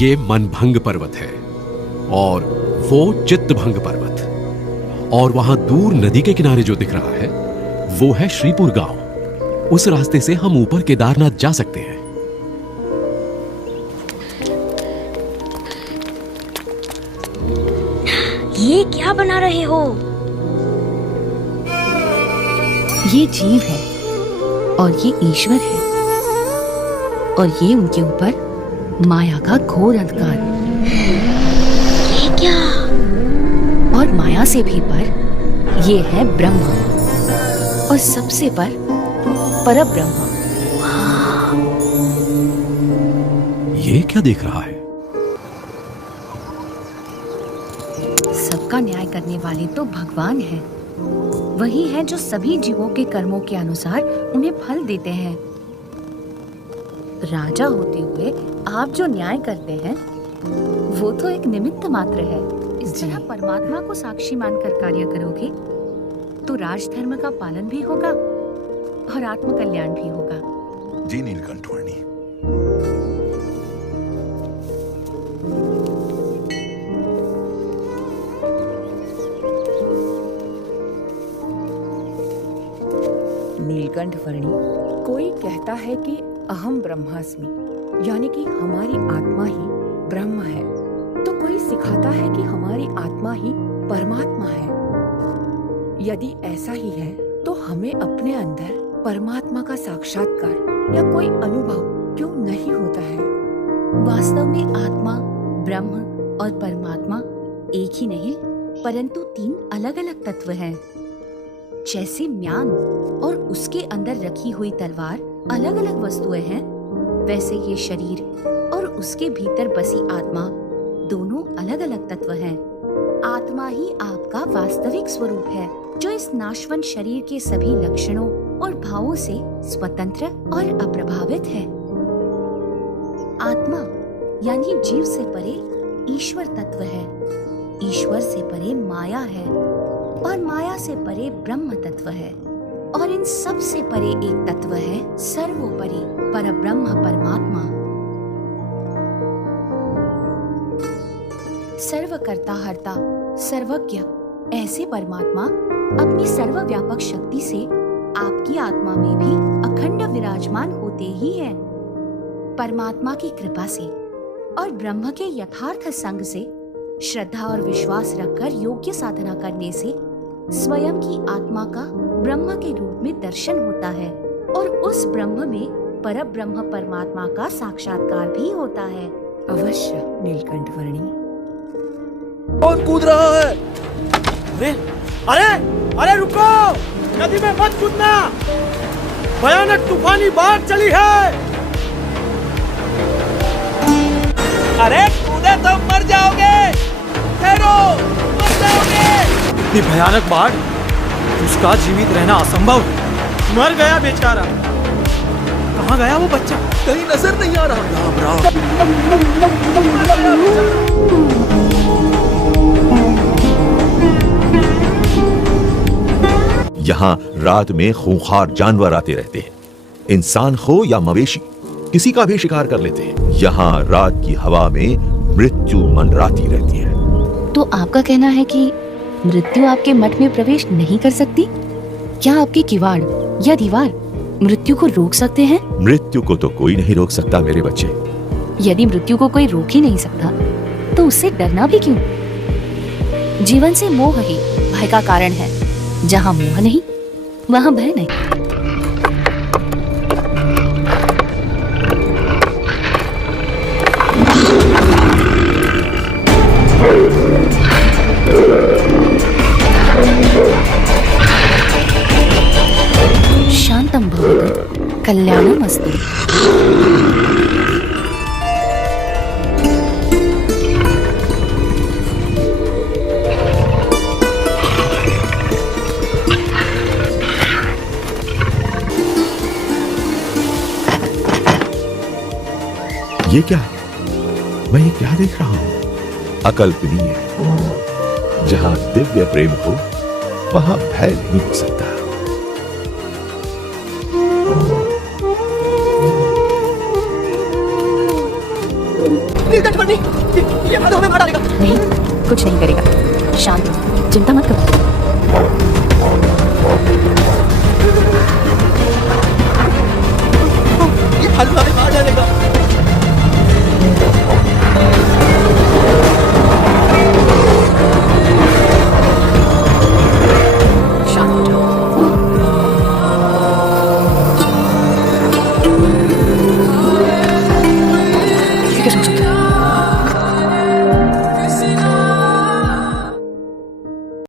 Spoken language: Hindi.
ये मनभंग पर्वत है और वो चित्तभंग पर्वत, और वहां दूर नदी के किनारे जो दिख रहा है वो है श्रीपुर गांव। उस रास्ते से हम ऊपर केदारनाथ जा सकते हैं। ये क्या बना रहे हो? ये जीव है और ये ईश्वर है, और ये उनके ऊपर माया का घोर अंधकार। ये क्या? और माया से भी पर ये है ब्रह्म, और सबसे पर परब्रह्म। ये क्या देख रहा है? सबका न्याय करने वाले तो भगवान हैं। वही है जो सभी जीवों के कर्मों के अनुसार उन्हें फल देते हैं। राजा होते हुए आप जो न्याय करते हैं वो तो एक निमित्त मात्र है। इस तरह परमात्मा को साक्षी मानकर कार्य करोगे तो राजधर्म का पालन भी होगा और आत्म कल्याण भी होगा। जी नीलकंठवर्णी। नीलकंठवर्णी, कोई कहता है कि अहम ब्रह्मास्मि, यानी कि हमारी आत्मा ही ब्रह्म है, तो कोई सिखाता है कि हमारी आत्मा ही परमात्मा है। यदि ऐसा ही है तो हमें अपने अंदर परमात्मा का साक्षात्कार या कोई अनुभव क्यों नहीं होता है? वास्तव में आत्मा, ब्रह्म और परमात्मा एक ही नहीं परंतु तीन अलग अलग तत्व हैं। जैसे म्यान और उसके अंदर रखी हुई तलवार अलग अलग वस्तुएं हैं, वैसे ये शरीर और उसके भीतर बसी आत्मा दोनों अलग अलग तत्व हैं। आत्मा ही आपका वास्तविक स्वरूप है, जो इस नाशवंत शरीर के सभी लक्षणों और भावों से स्वतंत्र और अप्रभावित है। आत्मा यानी जीव से परे ईश्वर तत्व है, ईश्वर से परे माया है, और माया से परे ब्रह्म तत्व है, और इन सब से परे एक तत्व है सर्वोपरि परब्रह्म परमात्मा। सर्वकर्ता हर्ता सर्वज्ञ ऐसे परमात्मा अपनी सर्वव्यापक शक्ति से आपकी आत्मा में भी अखंड विराजमान होते ही हैं। परमात्मा की कृपा से और ब्रह्म के यथार्थ संग से श्रद्धा और विश्वास रखकर योग्य साधना करने से स्वयं की आत्मा का ब्रह्म के रूप में दर्शन होता है, और उस ब्रह्म में परब्रह्म परमात्मा का साक्षात्कार भी होता है। अवश्य नीलकंठवर्णी। कौन कूद रहा है? अरे अरे अरे रुको, नदी में मत कूदना, भयानक तूफानी बाढ़ चली है। अरे कूदे तो मर जाओगे, ठहरो, मर जाओगे। इतनी भयानक बाढ़, उसका जीवित रहना असंभव। मर गया बेचारा। कहाँ गया वो बच्चा? कहीं नजर नहीं आ रहा। राम राम। यहाँ रात में खूंखार जानवर आते रहते हैं। इंसान हो या मवेशी, किसी का भी शिकार कर लेते हैं। यहाँ रात की हवा में मृत्यु मंडराती रहती है। तो आपका कहना है कि मृत्यु आपके मठ में प्रवेश नहीं कर सकती? क्या आपकी किवाड़ या दीवार मृत्यु को रोक सकते हैं? मृत्यु को तो कोई नहीं रोक सकता मेरे बच्चे। यदि मृत्यु को कोई रोक ही नहीं सकता तो उससे डरना भी क्यों? जीवन से मोह ही भय का कारण है। जहाँ मोह नहीं वहाँ भय नहीं। शांतम भवतु कल्याणमस्तु। ये क्या? मैं ये क्या देख रहा हूँ? अकल्पनीय। जहाँ दिव्य प्रेम हो वहाँ भय नहीं हो सकता। नीलकंठ मणि, ये भालू हमें मार डालेगा। नहीं, कुछ नहीं करेगा। शांत हो, चिंता मत करो।